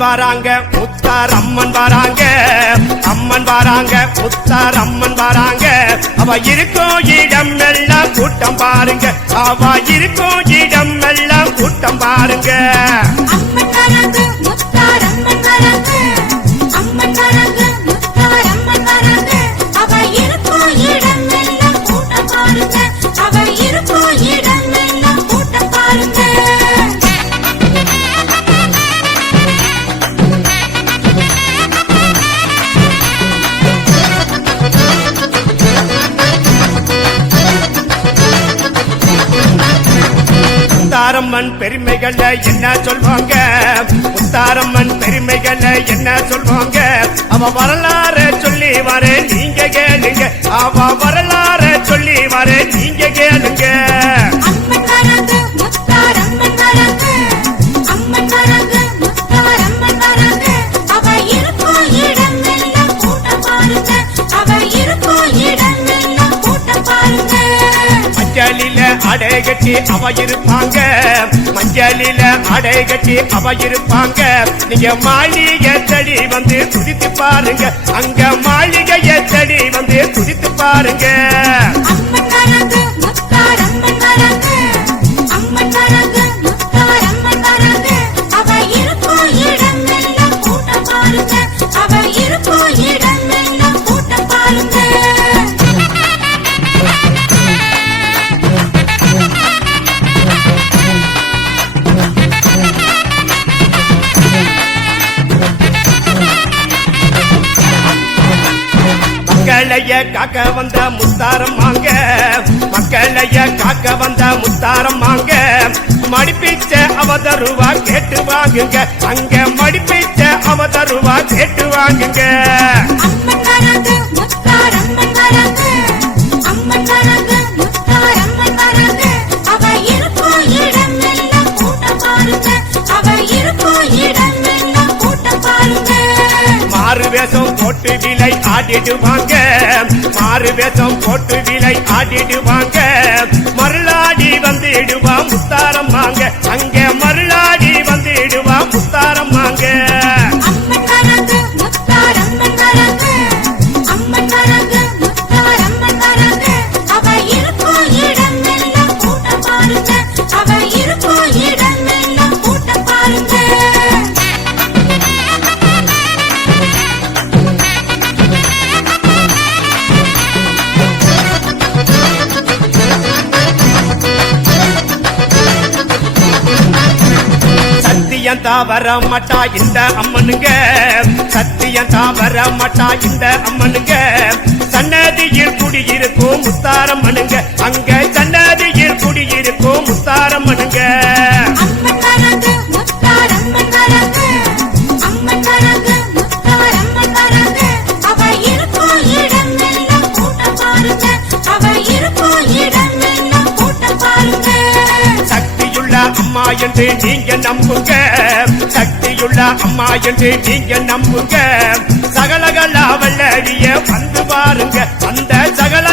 வாராங்க முத்தார் அம்மன் வாராங்க அம்மன் வாராங்க முத்தார் அம்மன் வாராங்க. அவ இருக்கோ இடம் எல்லாம் கூட்டம் பாருங்க. அவ இருக்கோ இடம் எல்லாம் கூட்டம் பாருங்க. முத்தாரம்மன் பெருமைகள என்ன சொல்வாங்க? முத்தாரம்மன் பெருமைகள என்ன சொல்வாங்க? அவ வரலாற அடை கட்டி அவ இருப்பாங்க மஞ்சளில அடை கட்டி அவ இருப்பாங்க நீங்க மாளிகை தடி வந்து துதித்து பாருங்க. அங்க மாளிகையை தடி வந்து துதித்து பாருங்க. மக்களைய காக்க வந்த முத்தாரம் வாங்க. மக்களைய காக்க வந்த முத்தாரம் வாங்க. மடிப்பிச்ச அவதருவா கேட்டு வாங்குங்க. அங்க மடிப்பிச்ச அவதருவா கேட்டு வாங்குங்க. போட்டு விலை ஆடிடுவாங்க. மாறு வேஷம் போட்டு விலை ஆடிடுவாங்க. மருளாடி வந்துடுவா முத்தாரம் வாங்க. அங்க மருளாடி வந்துடுவா முத்தாரம் வாங்க. சத்தியம் தான் மாட்டா இந்த அம்மனுங்க. சத்தியம் தான் வர மாட்டா இந்த அம்மனுங்க. சன்னதியில் குடியிருக்கும் முத்தாரம்மனுங்க. அங்க சன்ன என்று நீங்க நம்புங்க. சக்தியுள்ள அம்மா என்று நீங்க நம்புங்க. சகலகலா வல்லடிய வந்து பாருங்க. அந்த சகல